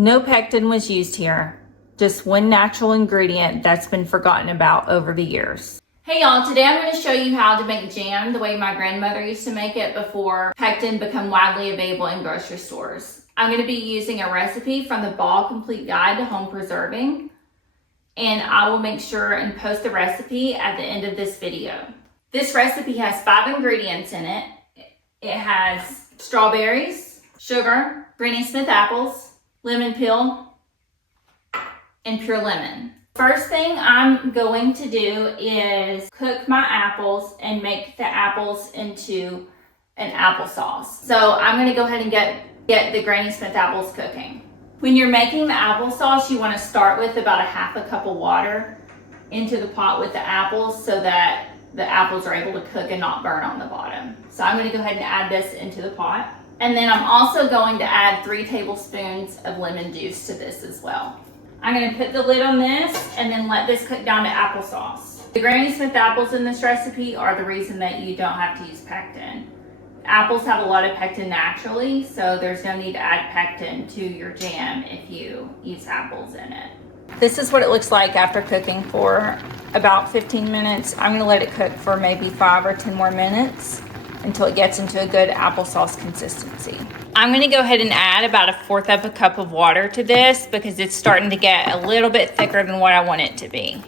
No pectin was used here, just one natural ingredient that's been forgotten about over the years. Hey y'all, today I'm going to show you how to make jam the way my grandmother used to make it before pectin became widely available in grocery stores. I'm going to be using a recipe from the Ball Complete Guide to Home Preserving, and I will make sure and post the recipe at the end of this video. This recipe has 5 ingredients in it. It has strawberries, sugar, Granny Smith apples, lemon peel, and pure lemon. First thing I'm going to do is cook my apples and make the apples into an applesauce. So I'm going to go ahead and get the Granny Smith apples cooking. When you're making the applesauce, you want to start with about a half a cup of water into the pot with the apples so that the apples are able to cook and not burn on the bottom. So I'm going to go ahead and add this into the pot. And then I'm also going to add 3 tablespoons of lemon juice to this as well. I'm going to put the lid on this and then let this cook down to applesauce. The Granny Smith apples in this recipe are the reason that you don't have to use pectin. Apples have a lot of pectin naturally, so there's no need to add pectin to your jam if you use apples in it. This is what it looks like after cooking for about 15 minutes. I'm going to let it cook for maybe 5 or 10 more minutes until it gets into a good applesauce consistency. I'm going to go ahead and add about 1/4 of a cup of water to this because it's starting to get a little bit thicker than what I want it to be.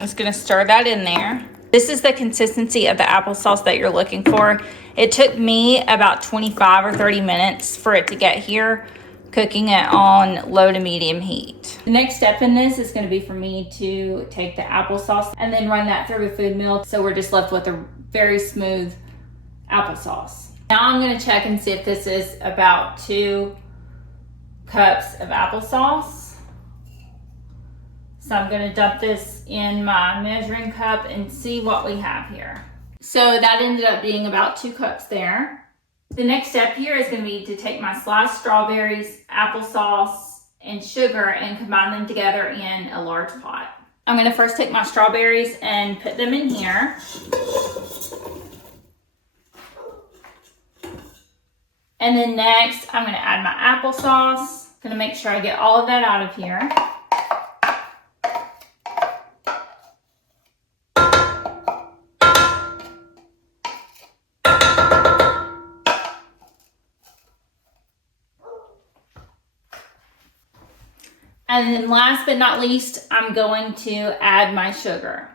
I'm just going to stir that in there. This is the consistency of the applesauce that you're looking for. It took me about 25 or 30 minutes for it to get here, cooking it on low to medium heat. The next step in this is going to be for me to take the applesauce and then run that through a food mill, so we're just left with a very smooth applesauce. Now I'm going to check and see if this is about 2 cups of applesauce. So I'm going to dump this in my measuring cup and see what we have here. So that ended up being about 2 cups there. The next step here is going to be to take my sliced strawberries, applesauce, and sugar and combine them together in a large pot. I'm going to first take my strawberries and put them in here. And then next, I'm going to add my applesauce. I'm going to make sure I get all of that out of here. And then last but not least, I'm going to add my sugar.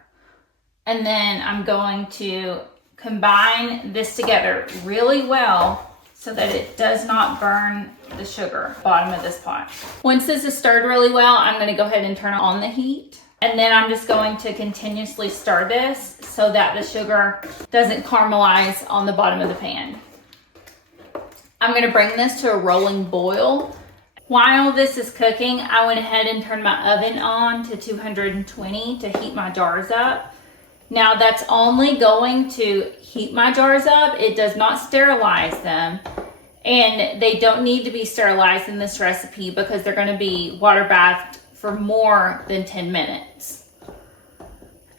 And then I'm going to combine this together really well so that it does not burn the sugar bottom of this pot. Once this is stirred really well, I'm going to go ahead and turn on the heat. And then I'm just going to continuously stir this so that the sugar doesn't caramelize on the bottom of the pan. I'm going to bring this to a rolling boil. While this is cooking, I went ahead and turned my oven on to 220 to heat my jars up. Now that's only going to heat my jars up. It does not sterilize them. And they don't need to be sterilized in this recipe because they're going to be water bathed for more than 10 minutes.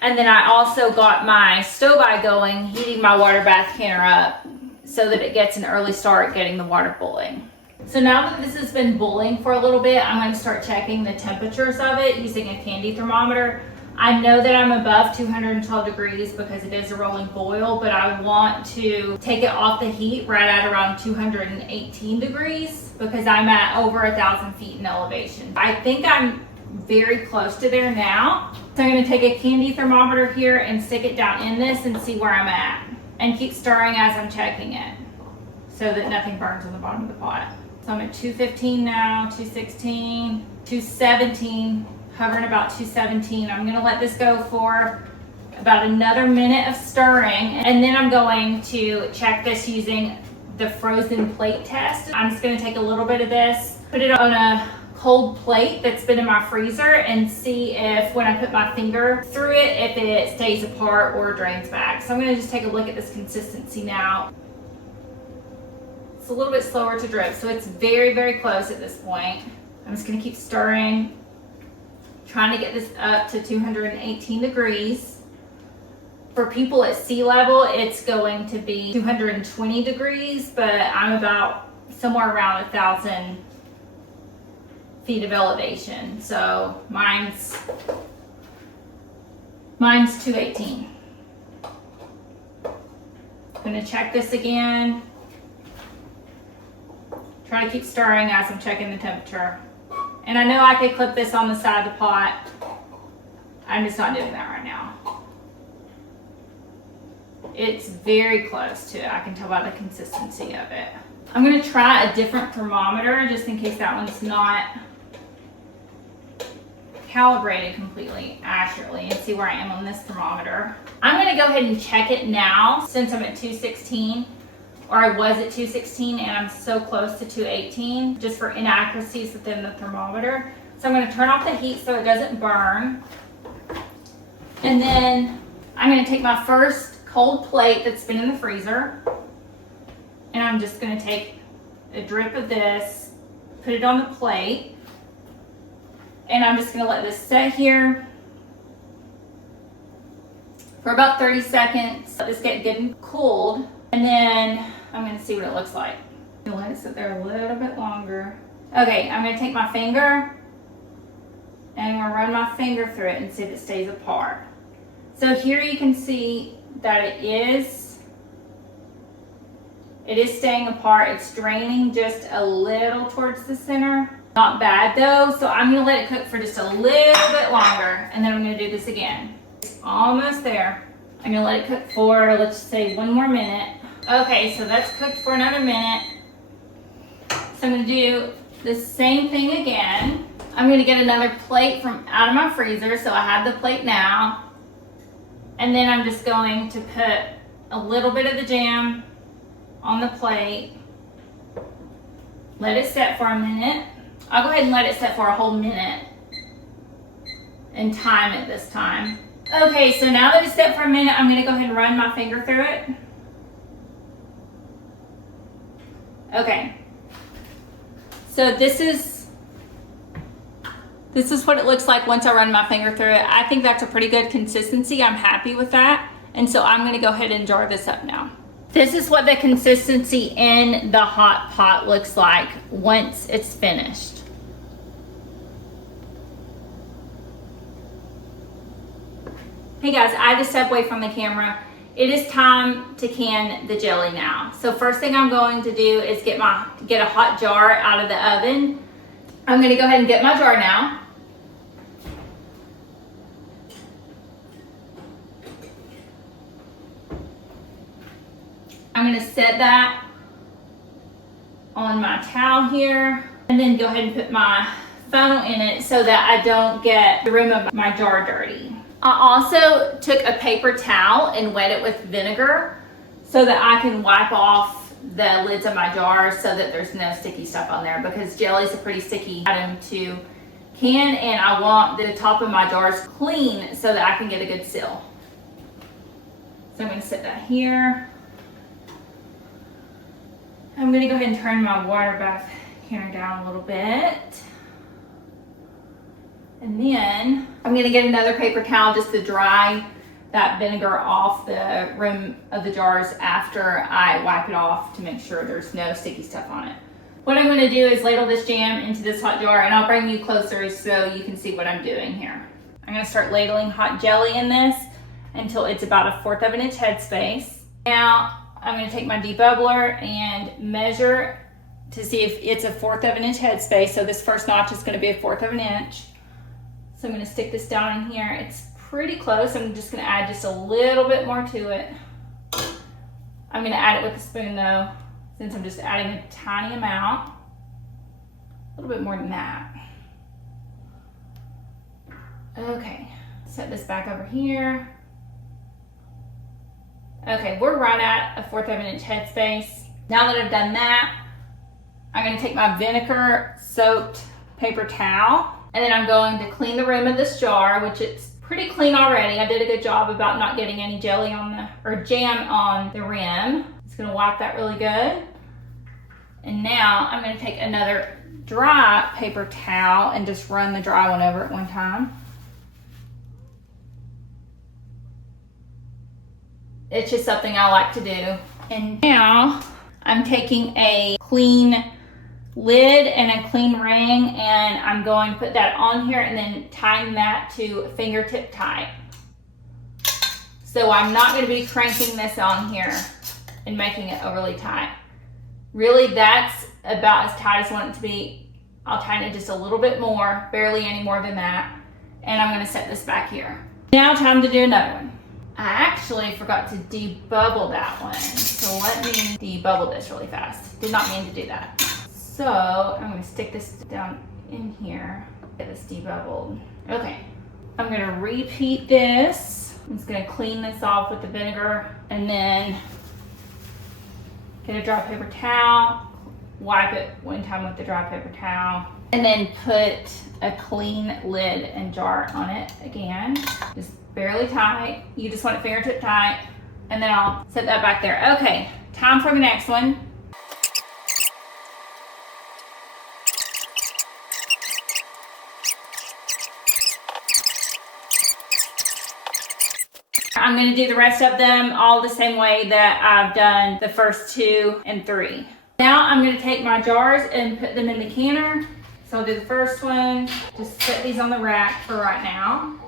And then I also got my stove eye going, heating my water bath canner up so that it gets an early start getting the water boiling. So now that this has been boiling for a little bit, I'm going to start checking the temperatures of it using a candy thermometer. I know that I'm above 212 degrees because it is a rolling boil, but I want to take it off the heat right at around 218 degrees because I'm at over 1,000 feet in elevation. I think I'm very close to there now. So I'm going to take a candy thermometer here and stick it down in this and see where I'm at. And keep stirring as I'm checking it so that nothing burns on the bottom of the pot. So I'm at 215 now, 216, 217, hovering about 217. I'm going to let this go for about another minute of stirring, and then I'm going to check this using the frozen plate test. I'm just going to take a little bit of this, put it on a cold plate that's been in my freezer, and see if when I put my finger through it, if it stays apart or drains back. So I'm going to just take a look at this consistency now. It's a little bit slower to drip, so it's very, very close at this point. I'm just going to keep stirring. Trying to get this up to 218 degrees. For people at sea level, it's going to be 220 degrees, but I'm about somewhere around 1,000 feet of elevation. So mine's 218. I'm gonna check this again. Try to keep stirring as I'm checking the temperature. And I know I could clip this on the side of the pot. I'm just not doing that right now. It's very close to it. I can tell by the consistency of it. I'm gonna try a different thermometer just in case that one's not calibrated completely accurately, and see where I am on this thermometer. I'm gonna go ahead and check it now since I'm at 216, or I was at 216 and I'm so close to 218, just for inaccuracies within the thermometer. So I'm gonna turn off the heat so it doesn't burn. And then I'm gonna take my first cold plate that's been in the freezer, and I'm just gonna take a drip of this, put it on the plate, and I'm just gonna let this sit here for about 30 seconds. Let this get good and cooled, and then I'm gonna see what it looks like. I'm gonna let it sit there a little bit longer. Okay, I'm gonna take my finger and I'm gonna run my finger through it and see if it stays apart. So here you can see that it is staying apart. It's draining just a little towards the center. Not bad though, so I'm gonna let it cook for just a little bit longer, and then I'm gonna do this again. It's almost there. I'm gonna let it cook for, let's say, 1 more minute. Okay, so that's cooked for another minute. So I'm gonna do the same thing again. I'm gonna get another plate from out of my freezer, so I have the plate now. And then I'm just going to put a little bit of the jam on the plate. Let it set for a minute. I'll go ahead and let it set for a whole minute and time it this time. Okay, so now that it's set for a minute, I'm gonna go ahead and run my finger through it. Okay, so this is what it looks like once I run my finger through it. I think that's a pretty good consistency. I'm happy with that. And so I'm gonna go ahead and jar this up now. This is what the consistency in the hot pot looks like once it's finished. Hey guys, I had to step away from the camera. It is time to can the jelly now. So first thing I'm going to do is get a hot jar out of the oven. I'm gonna go ahead and get my jar now. I'm gonna set that on my towel here, and then go ahead and put my funnel in it so that I don't get the rim of my jar dirty. I also took a paper towel and wet it with vinegar so that I can wipe off the lids of my jar so that there's no sticky stuff on there, because jelly is a pretty sticky item to can, and I want the top of my jars clean so that I can get a good seal. So I'm gonna set that here. I'm gonna go ahead and turn my water bath here down a little bit. And then I'm gonna get another paper towel just to dry that vinegar off the rim of the jars after I wipe it off to make sure there's no sticky stuff on it. What I'm gonna do is ladle this jam into this hot jar, and I'll bring you closer so you can see what I'm doing here. I'm gonna start ladling hot jelly in this until it's about 1/4 of an inch headspace. Now, I'm gonna take my debubbler and measure to see if it's 1/4 of an inch headspace. So this first notch is gonna be 1/4 of an inch. So I'm gonna stick this down in here. It's pretty close. I'm just gonna add just a little bit more to it. I'm gonna add it with a spoon though, since I'm just adding a tiny amount. A little bit more than that. Okay, set this back over here. Okay, we're right at 1/4 of an inch headspace. Now that I've done that, I'm gonna take my vinegar soaked paper towel, and then I'm going to clean the rim of this jar, which it's pretty clean already. I did a good job about not getting any jelly on or jam on the rim. It's gonna wipe that really good. And now I'm gonna take another dry paper towel and just run the dry one over at one time. It's just something I like to do. And now I'm taking a clean lid and a clean ring, and I'm going to put that on here and then tying that to fingertip tight. So I'm not going to be cranking this on here and making it overly tight. Really, that's about as tight as I want it to be. I'll tighten it just a little bit more, barely any more than that. And I'm going to set this back here. Now time to do another one. I actually forgot to debubble that one. So let me debubble this really fast. Did not mean to do that. So I'm going to stick this down in here. Get this debubbled. Okay. I'm going to repeat this. I'm just going to clean this off with the vinegar and then get a dry paper towel. Wipe it one time with the dry paper towel. And then put a clean lid and jar on it again. Just barely tight. You just want it fingertip tight. And then I'll set that back there. Okay, time for the next one. I'm going to do the rest of them all the same way that I've done the first 2 and 3. Now I'm going to take my jars and put them in the canner. So I'll do the first one. Just set these on the rack for right now.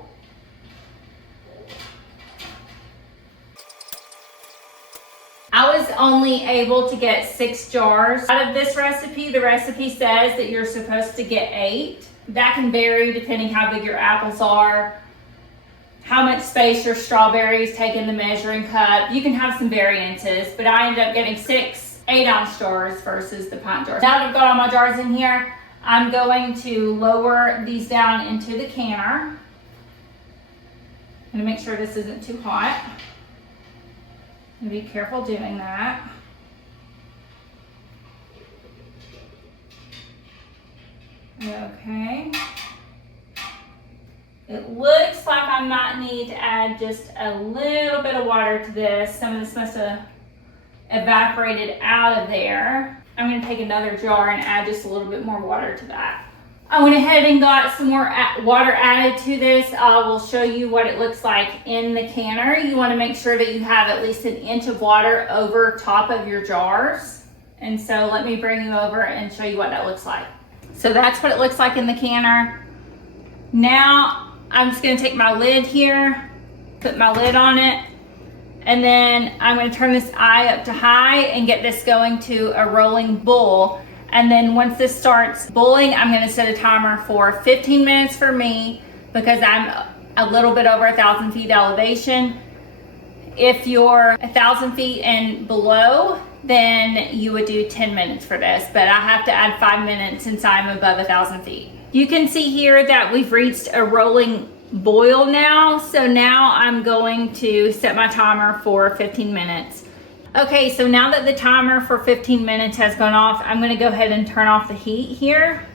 I was only able to get 6 jars out of this recipe. The recipe says that you're supposed to get 8. That can vary depending how big your apples are, how much space your strawberries take in the measuring cup. You can have some variances, but I ended up getting 6 8-ounce jars versus the pint jars. Now that I've got all my jars in here, I'm going to lower these down into the canner. I'm going to make sure this isn't too hot. And be careful doing that. Okay. It looks like I might need to add just a little bit of water to this. Some of this must have evaporated out of there. I'm going to take another jar and add just a little bit more water to that. I went ahead and got some more water added to this. I will show you what it looks like in the canner. You want to make sure that you have at least 1 inch of water over top of your jars. And so let me bring you over and show you what that looks like. So that's what it looks like in the canner. Now I'm just going to take my lid here, put my lid on it, and then I'm going to turn this eye up to high and get this going to a rolling boil. And then once this starts boiling, I'm going to set a timer for 15 minutes for me because I'm a little bit over 1,000 feet elevation. If you're 1,000 feet and below, then you would do 10 minutes for this, but I have to add 5 minutes since I'm above 1,000 feet. You can see here that we've reached a rolling boil now. So now I'm going to set my timer for 15 minutes. Okay, so now that the timer for 15 minutes has gone off, I'm going to go ahead and turn off the heat here.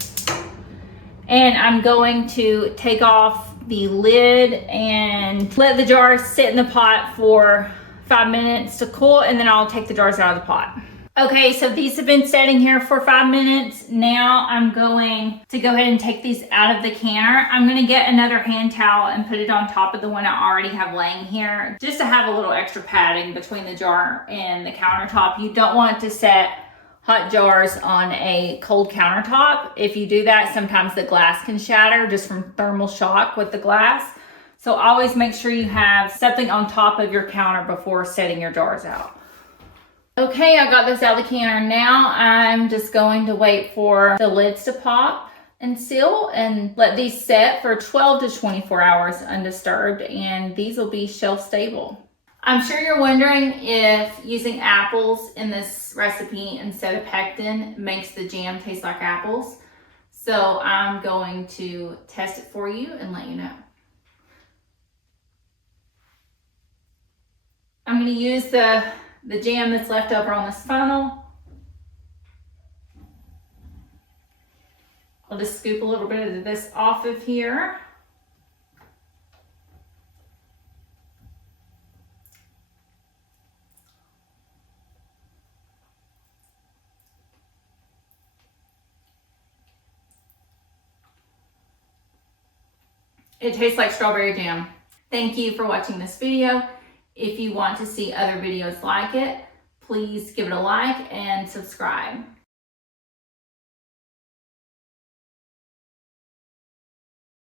And I'm going to take off the lid and let the jars sit in the pot for 5 minutes to cool, and then I'll take the jars out of the pot. Okay, so these have been sitting here for 5 minutes. Now I'm going to go ahead and take these out of the canner. I'm going to get another hand towel and put it on top of the one I already have laying here, just to have a little extra padding between the jar and the countertop. You don't want to set hot jars on a cold countertop. If you do that, sometimes the glass can shatter just from thermal shock with the glass. So always make sure you have something on top of your counter before setting your jars out. Okay, I got this out of the canner. Now I'm just going to wait for the lids to pop and seal and let these set for 12 to 24 hours undisturbed, and these will be shelf stable. I'm sure you're wondering if using apples in this recipe instead of pectin makes the jam taste like apples. So I'm going to test it for you and let you know. I'm going to use the jam that's left over on this funnel. I'll just scoop a little bit of this off of here. It tastes like strawberry jam. Thank you for watching this video. If you want to see other videos like it, please give it a like and subscribe.